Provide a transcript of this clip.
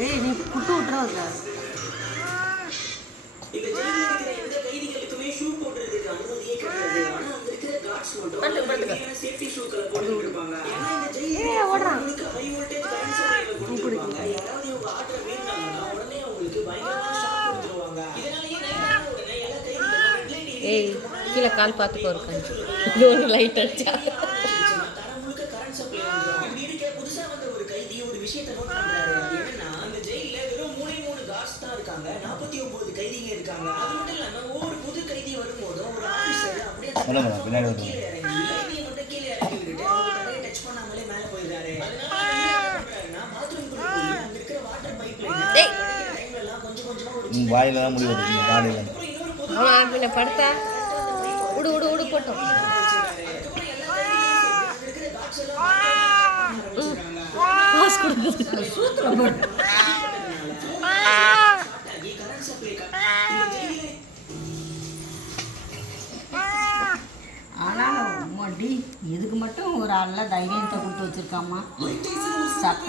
ஏய் நீ புட்டு விட்டுறாத. இந்த ஜெயிலில் இருக்கிற எந்த கைதிகளுக்குமே ஷூ போடுறதுக்கு அனுமதியே கிடையாது. ஆனா அங்க இருக்கிற கார்ட்ஸ் மட்டும் சேஃப்டி ஷூக்களை போட்டுட்டு இருப்பாங்க. ஏன்னா இந்த ஜெயிலுக்கு ஹை வோல்டேஜ் கரண்ட் சப்ளைல கொடுத்துருப்பாங்க. யாராவது இவங்க ஆர்டரை மீறினாங்கன்னா உடனே அவங்களுக்கு பயங்கரமான ஷாக் கொடுத்துருவாங்க. இதனாலேயே நைட் உடனே எல்லா கைதிகளும் ஏய் கீழே கால் பார்த்துக்கோ இருக்காங்க. இது ஒரு லைட் அடிச்சா தர முழுக்க கரண்ட் சப்ளை வந்துடும். இப்படி இருக்க புதுசா வந்த ஒரு கைதி ஒரு விஷயத்தை நோட் பண்றாரு. அது என்னன்னா அந்த ஜெயில வெறும் 3 கார்ட்ஸ் தான் இருக்காங்க. 49 கைதிங்க இருக்காங்க. அது மட்டும் இல்லாம ஒவ்வொரு புது கைதி வரும்போதும் ஒரு ஆபீசர் அப்படியே கீழே இறங்கி கைதியை மட்டும் கீழே இறக்கி விட்டுட்டு அவங்க தலையை டச் பண்ணாமலே மேல போயிடுறாரு. அதனால என்ன பண்றாருன்னா பாத்ரூம்குள்ள போய் அங்க இருக்கிற வாட்டர் பைப் லைன் டைம்ல எல்லாம் கொஞ்சம் கொஞ்சமா ஒரு வாயில தான் முடிவு இந்த பாடியில அவன் பின்ன படுத்தா உடு உடு உடு போட்டோம். பாஸ் கொடுக்குது சூத்திரம் போட்டு. ஆனாலும் மடி இதுக்கு மட்டும் ஒரு ஆள்ல தைரியத்தை கொடுத்து வச்சிருக்காமா சப்ப.